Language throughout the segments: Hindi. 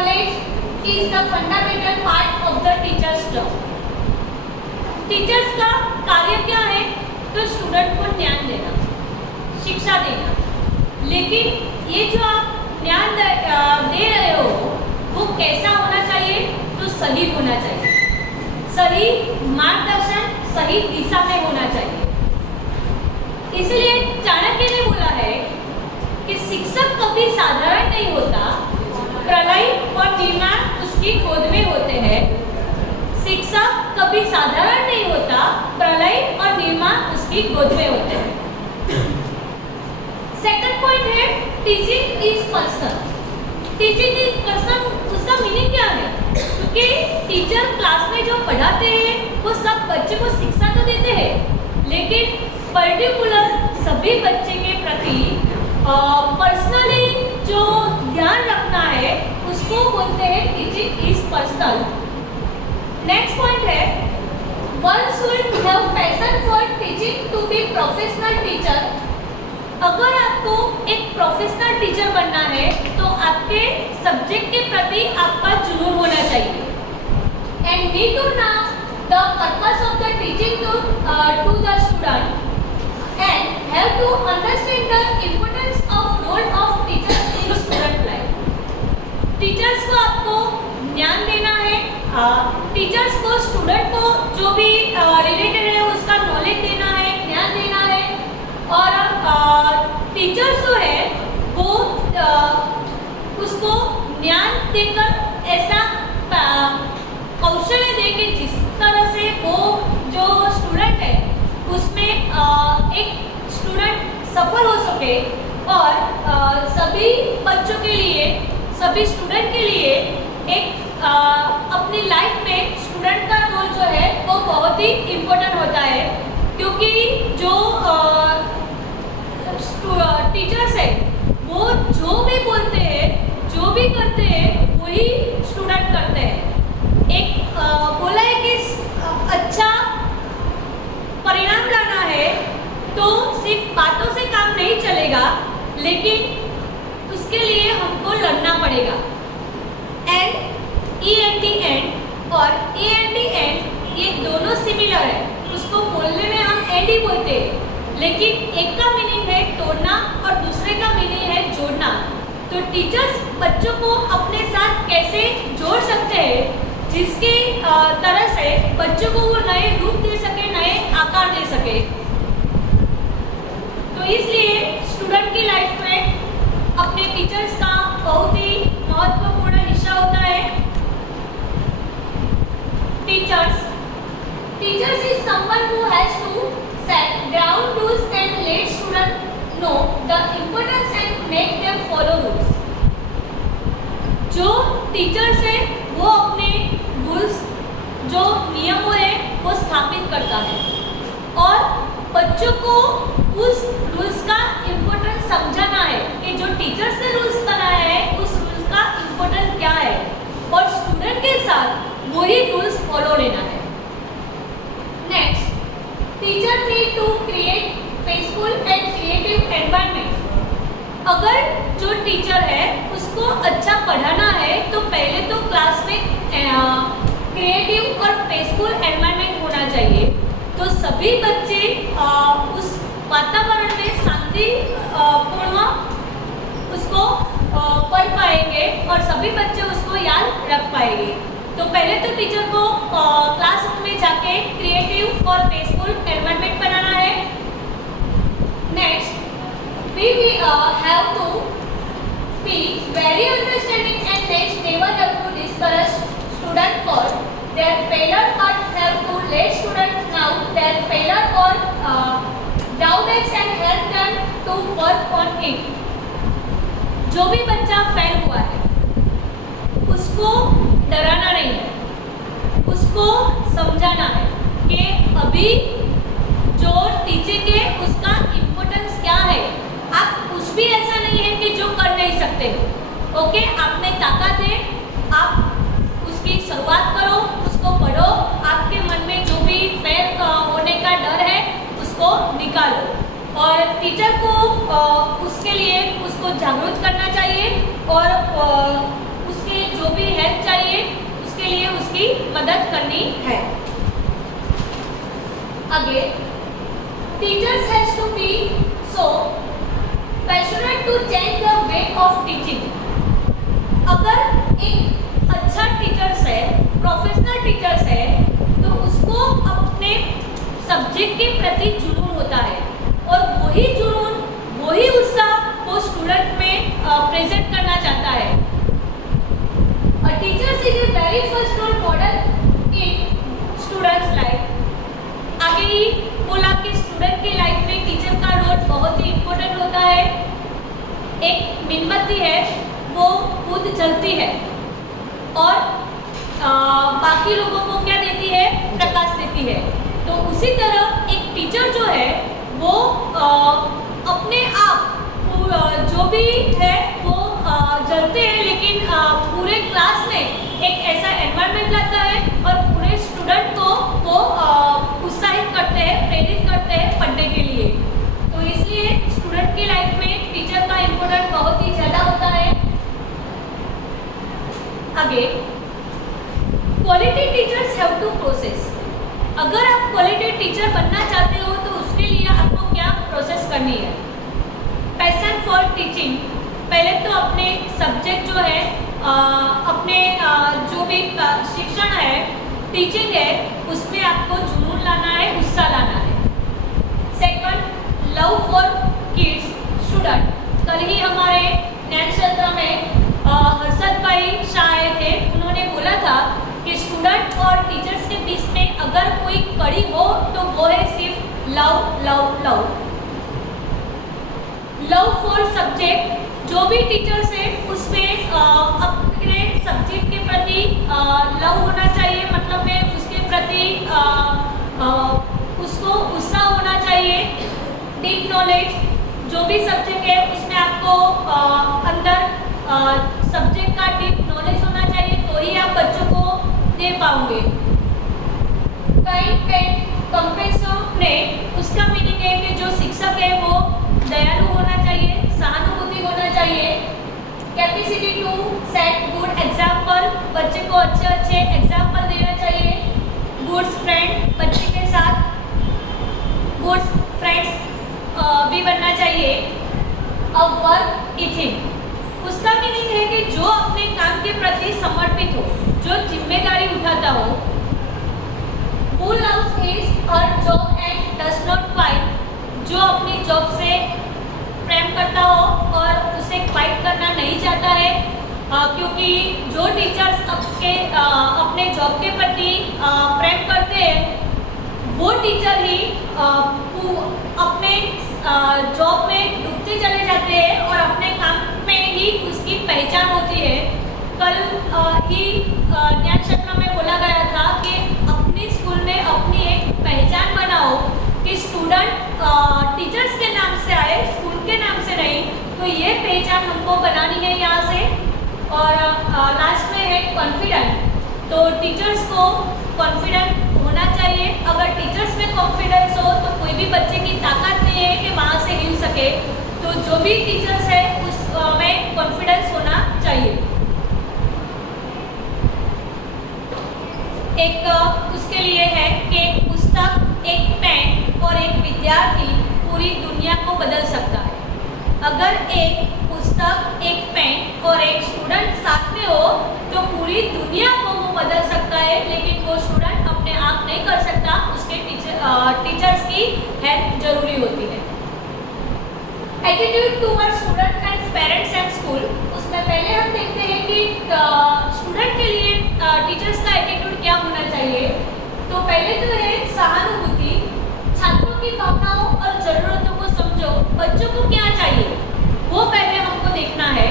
Knowledge is the fundamental part of the teachers job. Teachers का कार्य क्या है? तो स्टूडेंट को ज्ञान देना, शिक्षा देना। लेकिन ये जो आप ज्ञान दे रहे हो वो कैसा होना चाहिए? तो सही होना चाहिए, सही मार्गदर्शन, सही दिशा में होना चाहिए। इसलिए चाणक्य ने बोला है कि शिक्षक कभी साधारण नहीं होता, प्रलय और निर्माण उसकी गोद में होते हैं। शिक्षक कभी साधारण नहीं होता, प्रलय और निर्माण उसकी गोद में होते हैं। सेकंड पॉइंट है teaching is personal. Teaching is personal, उसका मीनिंग क्या है? क्योंकि टीचर क्लास में जो पढ़ाते हैं वो सब बच्चे को शिक्षा तो देते हैं, लेकिन पर्टिकुलर सभी बच्चे के प्रति पर्सनली जो ध्यान रखना है उसको बोलते हैं teaching is personal. Next point है one should have passion for teaching to be professional teacher. अगर आपको एक प्रोफेशनल टीचर बनना है तो आपके सब्जेक्ट के प्रति आपका जुनून होना चाहिए। And need to know the purpose of the teaching to the student and have to understand the importance of role of teachers in student life. Teachers को आपको ज्ञान देना है, टीचर्स को स्टूडेंट को जो भी रिलेटेड है उसका नॉलेज देना है, ज्ञान देना है। और टीचर्स जो है वो उसको ज्ञान देकर ऐसा कौशल्य देके जिस तरह से वो जो स्टूडेंट है उसमें एक स्टूडेंट सफल हो सके और सभी बच्चों के लिए, सभी स्टूडेंट के लिए एक अपनी लाइफ में स्टूडेंट का रोल जो है वो बहुत ही इम्पोर्टेंट होता है। क्योंकि जो टीचर्स है वो जो भी बोलते हैं, जो भी करते हैं वही स्टूडेंट करते हैं। एक बोला है कि अच्छा परिणाम लाना है तो सिर्फ बातों से काम नहीं चलेगा, लेकिन उसके लिए हमको लड़ना पड़ेगा। एंड एंड और एंड ये दोनों सिमिलर है, उसको बोलने में हम एंड ही बोलते हैं, लेकिन एक का मीनिंग है तोड़ना और दूसरे का मीनिंग है जोड़ना। तो टीचर्स बच्चों को अपने साथ कैसे जोड़ सकते हैं जिसके तरह से बच्चों को वो नए रूप दे सके, नए आकार दे सके। तो इसलिए स्टूडेंट की लाइफ में अपने टीचर्स का बहुत ही महत्वपूर्ण हिस्सा होता है। Teachers is someone who has to set ground rules and let students know the importance and make them follow rules। जो टीचर्स है वो अपने रूल्स, जो नियमों है वो स्थापित करता है और बच्चों को उस रूल्स का इम्पोर्टेंस समझाना है कि जो टीचर्स ने रूल्स बनाया है उस रूल्स का इम्पोर्टेंस क्या है, और स्टूडेंट के साथ वही रूल्स फॉलो लेना है। Next, teacher need to create peaceful and creative environment. अगर जो टीचर है उसको अच्छा पढ़ाना है तो पहले तो क्लास में क्रिएटिव और पीसफुल एनवायरनमेंट होना चाहिए। तो सभी बच्चे उस वातावरण में शांतिपूर्ण उसको पढ़ पाएंगे और सभी बच्चे उसको याद रख पाएंगे। तो पहले तो टीचर को क्लासरूम में जाके क्रिएटिव और पीसफुल एनवायरनमेंट बनाना है। Next, we have to be very understanding and never have to discourage student for their failure, but have to let student know their failure or drawbacks and help them to work on it. जो भी बच्चा फेल हुआ है उसको डराना नहीं है, उसको समझाना है कि अभी जो टीचिंग है उसका इम्पोर्टेंस क्या है। आप कुछ भी ऐसा नहीं है कि जो कर नहीं सकते। ओके, आप में ताकत है, आप उसकी शुरुआत करो, उसको पढ़ो, आपके मन में जो भी फेल होने का डर है उसको निकालो और टीचर को उसके लिए उसको जागरूक करना चाहिए और उसके जो भी टीचिंग। अगर एक अच्छा टीचर्स है, प्रोफेशनल टीचर्स है, तो उसको अपने सब्जेक्ट के प्रति जुनून होता है और वही जुनून, वही उत्साह वो स्टूडेंट में प्रेजेंट करना चाहता है। A teacher is the very first role model in students' life। आगे ही बोला कि स्टूडेंट की लाइफ में टीचर का रोल बहुत ही इम्पोर्टेंट होता है। एक मोमबत्ती है, वो खुद जलती है और बाकी लोगों को क्या देती है? प्रकाश देती है। तो उसी तरह एक टीचर जो है वो अपने आप जो भी है वो जलते हैं, लेकिन पूरे क्लास में एक ऐसा एनवायरनमेंट लाता है और पूरे स्टूडेंट को वो उत्साहित करते हैं, प्रेरित करते हैं पढ़ने के लिए। तो इसलिए स्टूडेंट की लाइफ में टीचर का इम्पोर्टेंस बहुत ही ज़्यादा होता है। आगे, quality teachers have to process. अगर आप क्वालिटी टीचर बनना चाहते हो तो उसके लिए आपको क्या प्रोसेस करनी है? Passion for teaching. पहले तो अपने सब्जेक्ट जो है, अपने जो भी शिक्षण है, टीचिंग है, उसमें आपको जुनून लाना है, उत्साह लाना है। Second, love for kids, student. कल ही हमारे ज्ञान क्षेत्र में हर्षद भाई शाह आए थे, उन्होंने बोला था कि स्टूडेंट और टीचर्स के बीच में अगर कोई कड़ी हो तो वो है सिर्फ love love love. Love for subject. जो भी टीचर्स है उसमें अपने सब्जेक्ट के प्रति लव होना चाहिए, मतलब में उसके प्रति उसको उत्साह होना चाहिए। Deep knowledge. जो भी सब्जेक्ट है उसमें आपको अंदर सब्जेक्ट का डीप नॉलेज होना चाहिए, तो ही आप बच्चों को दे पाओगे। काइंड एंड कंपेशनेट, उसका मीनिंग है कि जो शिक्षक है वो दयालु होना चाहिए, सहानुभूति होना चाहिए। Capacity to set good example, बच्चे को अच्छे अच्छे एग्जाम्पल देना चाहिए। गुड फ्रेंड, बच्चे के साथ गुड फ्रेंड्स भी बनना चाहिए। अ वर्क इथिक, उसका मीनिंग है कि जो अपने काम के प्रति समर्पित हो, जो जिम्मेदारी उठाता हो। Who loves his her job and does not fight, जो अपनी जॉब से प्रेम करता हो और उसे फाइट करना नहीं चाहता है, क्योंकि जो टीचर्स अपने जॉब के प्रति प्रेम करते हैं वो टीचर ही अपने जॉब में डूबते चले जाते हैं और अपने काम में ही उसकी पहचान होती है। कल ही ज्ञान क्षेत्र में बोला गया था कि अपनी स्कूल में अपनी एक पहचान बनाओ कि स्टूडेंट टीचर्स के नाम से आए, स्कूल के नाम से नहीं। तो ये पहचान हमको बनानी है यहाँ से। और लास्ट में है कॉन्फिडेंट। तो टीचर्स को कॉन्फिडेंट होना चाहिए। अगर टीचर्स में कॉन्फिडेंस हो तो कोई भी बच्चे की ताकत नहीं है कि वहाँ से हिल सके। तो जो भी टीचर्स है उसमें कॉन्फिडेंस होना चाहिए। एक उसके लिए है कि पुस्तक, एक पेन और एक विद्यार्थी पूरी दुनिया को बदल सकता है। अगर एक पुस्तक, एक पेन और एक स्टूडेंट साथ में हो तो पूरी दुनिया को वो बदल सकता है, लेकिन वो स्टूडेंट अपने आप नहीं कर सकता, उसके टीचर्स की हेल्प जरूरी होती है। Attitude towards student and parents and school, उसमें पहले हम देखते हैं कि स्टूडेंट के लिए टीचर्स का एटीट्यूड क्या होना चाहिए। तो पहले तो है सहानुभूति, छात्रों की भावनाओं और जरूरतों को समझो, बच्चों को क्या चाहिए वो पहले हमको देखना है।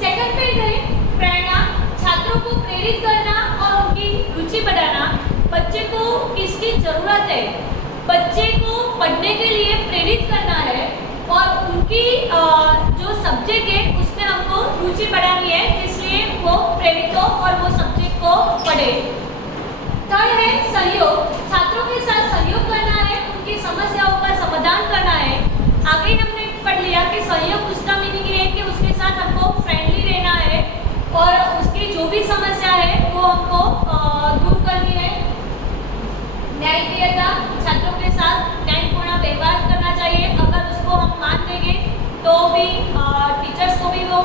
सेकंड पे है प्रेरणा, छात्रों को प्रेरित करना और उनकी रुचि बढ़ाना। बच्चे को किसकी जरूरत है, बच्चे को पढ़ने के लिए प्रेरित करना है और उनकी जो सब्जेक्ट है उसमें हमको रुचि बढ़ानी है, इसलिए वो प्रेरित हो और वो सब्जेक्ट को पढ़े। थर्ड है सहयोग, छात्रों के साथ सहयोग करना है, उनकी समस्याओं का समाधान करना है। आगे हमने पढ़ लिया कि सहयोग उसका मीनिंग है कि उसके साथ हमको फ्रेंडली रहना है और उसकी जो भी समस्या है वो हमको दूर करनी है। न्यायप्रियता, छात्रों के साथ व्यवहार करना चाहिए। अगर उसको हम मान देंगे तो भी टीचर्स को भी वो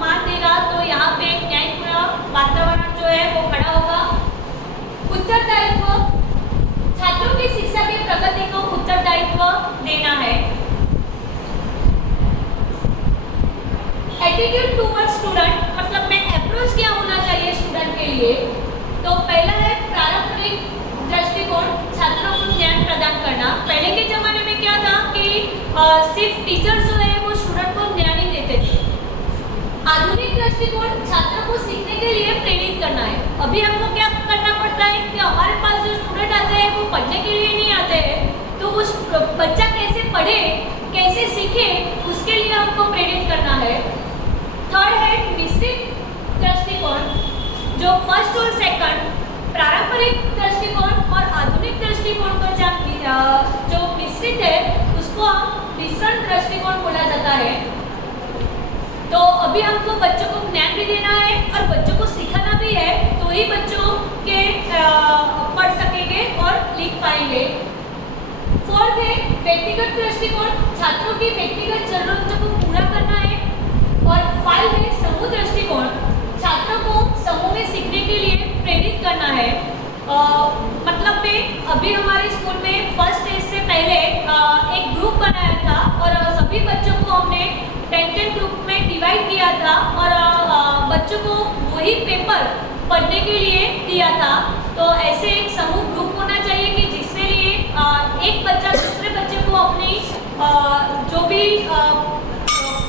मान देगा तो यहाँ पे न्यायपूर्ण वातावरण जो है वो खड़ा होगा। उत्तरदायित्व, छात्रों की शिक्षा की प्रगति को उत्तरदायित्व देना है। एटीट्यूड टूवर्ड्स स्टूडेंट, मतलब में अप्रोच क्या होना चाहिए स्टूडेंट के लिए। तो पहला है पारंपरिक दृष्टिकोण, छात्रों को ज्ञान प्रदान करना। पहले के जमाने में क्या था कि सिर्फ टीचर जो है वो स्टूडेंट को ज्ञान ही देते थे। आधुनिक दृष्टिकोण, छात्रों को सीखने के लिए प्रेरित करना है। अभी हमको क्या करना पड़ता है कि हमारे पास जो स्टूडेंट आते हैं वो पढ़ने के लिए नहीं आते हैं, तो वो बच्चा कैसे पढ़े, कैसे सीखे, उसके लिए हमको प्रेरित करना है। थर्ड है मिश्रित दृष्टिकोण, जो फर्स्ट और सेकंड पारंपरिक दृष्टिकोण और आधुनिक दृष्टिकोण पर जो मिश्रित है उसको हम मिश्रण दृष्टिकोण बोला जाता है। तो अभी हमको बच्चों को ज्ञान भी देना है और बच्चों को सिखाना भी है, तो ही बच्चों के पढ़ सकेंगे और लिख पाएंगे। फोर्थ है व्यक्तिगत दृष्टिकोण, छात्रों की व्यक्तिगत जरूरतों को पूरा करना है। और 5 है समूह दृष्टिकोण, छात्रों को समूह में सीखने के लिए प्रेरित करना है। मतलब में अभी हमारे स्कूल में फर्स्ट स्टेज से पहले एक ग्रुप बनाया था और सभी बच्चों को हमने 10-10 ग्रुप में डिवाइड किया था और बच्चों को वही पेपर पढ़ने के लिए दिया था। तो ऐसे एक समूह ग्रुप होना चाहिए कि जिसके लिए एक बच्चा दूसरे बच्चे को अपनी जो भी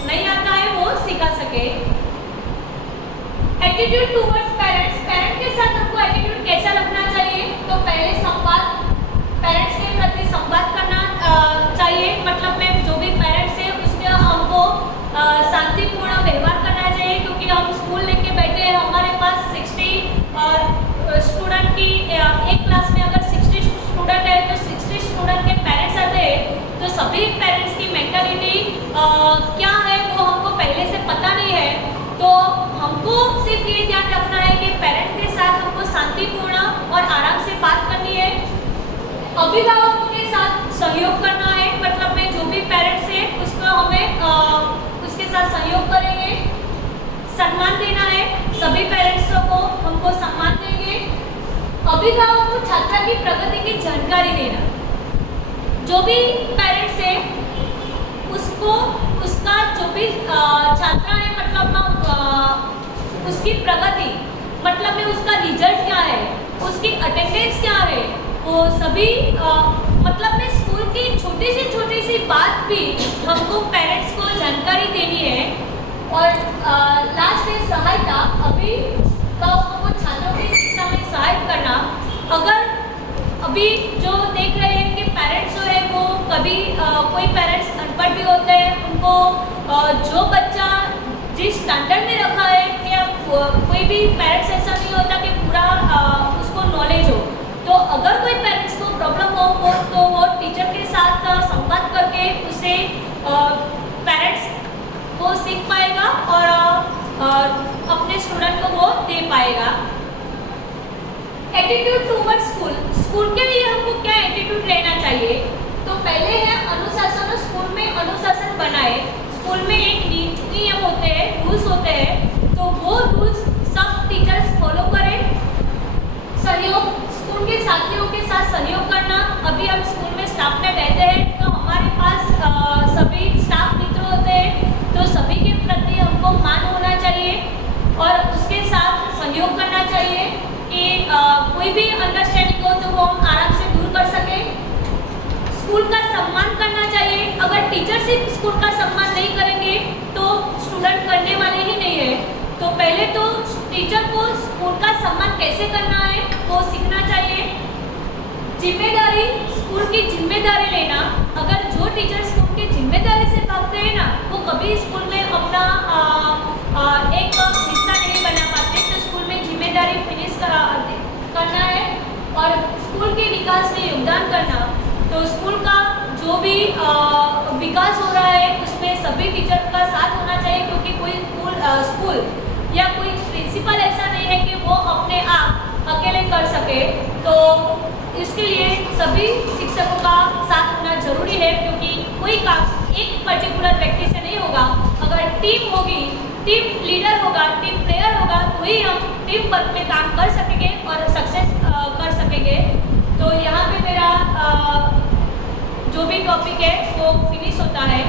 नहीं आता है वो सिखा सके। एटीट्यूड टूवर्ड्स पेरेंट्स, पेरेंट के साथ हमको एटीट्यूड कैसा रखना चाहिए। तो पहले संवाद, पेरेंट्स के प्रति संवाद करना चाहिए। मतलब में जो भी पेरेंट्स है उसके हमको शांतिपूर्ण व्यवहार करना चाहिए, क्योंकि हम स्कूल लेके बैठे हैं, हमारे पास 60 स्टूडेंट की एक क्लास में अगर 60 स्टूडेंट है तो 60 स्टूडेंट के पेरेंट्स आते हैं, तो सभी पेरेंट्स की मेंटालिटी क्या है वो हमको पहले से पता नहीं है। तो हमको सिर्फ ये ध्यान रखना है कि पेरेंट के साथ हमको शांतिपूर्ण और आराम से बात करनी है। अभिभावकों के साथ सहयोग करना है, मतलब में जो भी पेरेंट्स है उसको हमें उसके साथ सहयोग करेंगे। सम्मान देना है, सभी पेरेंट्स को हमको सम्मान देंगे। अभिभावक को छात्रा की प्रगति की जानकारी देना, जो भी पेरेंट्स है उसको उसका जो भी छात्रा है मतलब उसकी प्रगति, मतलब में उसका रिजल्ट क्या है, उसकी अटेंडेंस क्या है, वो सभी मतलब में स्कूल की छोटी सी बात भी हमको पेरेंट्स को जानकारी देनी है। और लास्ट है सहायता, अभी हमको छात्रों की शिक्षा में सहायता करना। अगर अभी जो देख रहे हैं कि पेरेंट्स जो है वो कभी कोई पेरेंट्स अनपढ़ भी होते हैं, उनको जो बच्चा जिस स्टैंडर्ड में रखा है कि कोई भी पेरेंट्स ऐसा नहीं होता कि पूरा उसको नॉलेज हो। तो अगर कोई पेरेंट्स को प्रॉब्लम हो तो वो टीचर के साथ संवाद करके उसे पेरेंट्स को सीख पाएगा और अपने स्टूडेंट को वो दे पाएगा। एटीट्यूड टूवर्ड्स स्कूल, स्कूल के लिए हमको क्या एटीट्यूड लेना चाहिए। तो पहले है अनुशासन, स्कूल में अनुशासन बनाए। स्कूल में एक नियम होते हैं, रूल्स होते हैं, तो वो रूल्स सब टीचर्स फॉलो करें। सहयोग, स्कूल के साथियों के साथ सहयोग करना। अभी हम स्कूल में स्टाफ में रहते हैं तो हमारे पास सभी स्टाफ मित्र होते हैं, तो सभी के प्रति हमको मान होना चाहिए और उसके साथ सहयोग करना चाहिए कि कोई भी अंडरस्टैंडिंग हो तो वो हम आराम से दूर कर सकें। स्कूल का सम्मान करना चाहिए। अगर टीचर सिर्फ स्कूल का सम्मान नहीं करेंगे तो स्टूडेंट करने वाले ही नहीं है। तो पहले तो टीचर को स्कूल का सम्मान कैसे करना है वो सीखना चाहिए। जिम्मेदारी, स्कूल की जिम्मेदारी लेना। अगर जो टीचर स्कूल की जिम्मेदारी से भागते हैं ना, वो कभी स्कूल में अपना एक हिस्सा नहीं बना पाते। तो स्कूल में जिम्मेदारी फिनिश करना है और स्कूल के विकास में योगदान करना। तो स्कूल का जो भी विकास हो रहा है उसमें सभी टीचर का साथ होना चाहिए, क्योंकि कोई स्कूल या कोई प्रिंसिपल ऐसा नहीं है कि वो अपने आप अकेले कर सके। तो इसके लिए सभी शिक्षकों का साथ होना जरूरी है, क्योंकि कोई काम एक पर्टिकुलर व्यक्ति से नहीं होगा। अगर टीम होगी, टीम लीडर होगा, टीम प्लेयर होगा, तो ही हम टीम वर्क में काम कर सकेंगे और सक्सेस कर सकेंगे। तो यहाँ पे मेरा जो भी टॉपिक है वो फिनिश होता है।